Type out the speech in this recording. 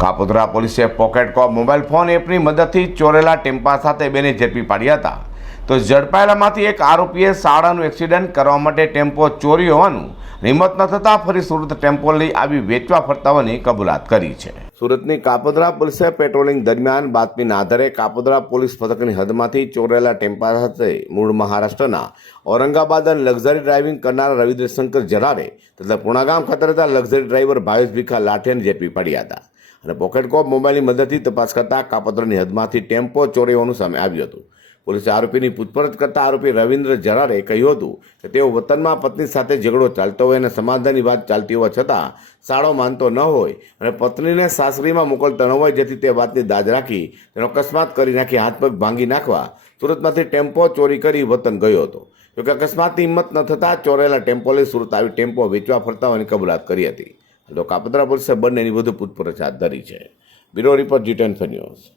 કાપોદ્રા પોલીસે પોકેટ કોપ mobile phone એપની મદદથી ચોરેલા ટેમ્પા સાથે બેને ઝડપી પાડ્યા હતા. તો ઝડપાયેલામાંથી એક આરોપીએ શાળાનું એક્સિડન્ટ કરવા માટે ટેમ્પો ચોરી હોવાનું હિંમત ન થતાં ફરી સુરત ટેમ્પો લઈ આવી વેચવા ફરતા હોવાની કબૂલાત કરી છે. સુરતની કાપોદ્રા પોલીસે પેટ્રોલિંગ દરમિયાન બાતમીના આધારે કાપોદ્રા પોલીસ પથકની હદમાંથી ચોરેલા ટેમ્પા સાથે મૂળ મહારાષ્ટ્રના ઔરંગાબાદ અને લક્ઝરી ડ્રાઇવિંગ કરનારા રવિન્દ્રશંકર જરારે તથા પુણાગામ ખાતે રહેતા લક્ઝરી ડ્રાઈવર ભાવેશ ભીખા લાઠેને ઝેપી પડ્યા હતા. અને પોકેટ કોપ મોબાઈલની મદદથી તપાસ કરતા કાપત્રની હદમાંથી ટેમ્પો ચોરી હોવાનું સામે આવ્યું હતું. પોલીસે આરોપીની પૂછપરછ કરતા આરોપી રવિન્દ્ર જરારે કહ્યું હતું કે તેઓ વતનમાં પત્ની સાથે ઝઘડો ચાલતો હોય અને સમાધાનની વાત ચાલતી હોવા છતાં સાળો માનતો ન હોય અને પત્નીને સાસરીમાં મોકલતો ન હોય જેથી તે વાતની દાજ રાખી તેનો અકસ્માત કરી નાખી હાથ પગ ભાંગી નાખવા સુરતમાંથી ટેમ્પો ચોરી કરી વતન ગયો હતો. જોકે અકસ્માતની હિંમત ન થતાં ચોરેલા ટેમ્પો લઈ સુરત આવી ટેમ્પો વેચવા ફરતા હોવાની કબૂલાત કરી હતી. તો કાપોદ્રા પોલીસે બંનેની વધુ પૂછપરછ હાથ ધરી છે. Bureau report G ten news.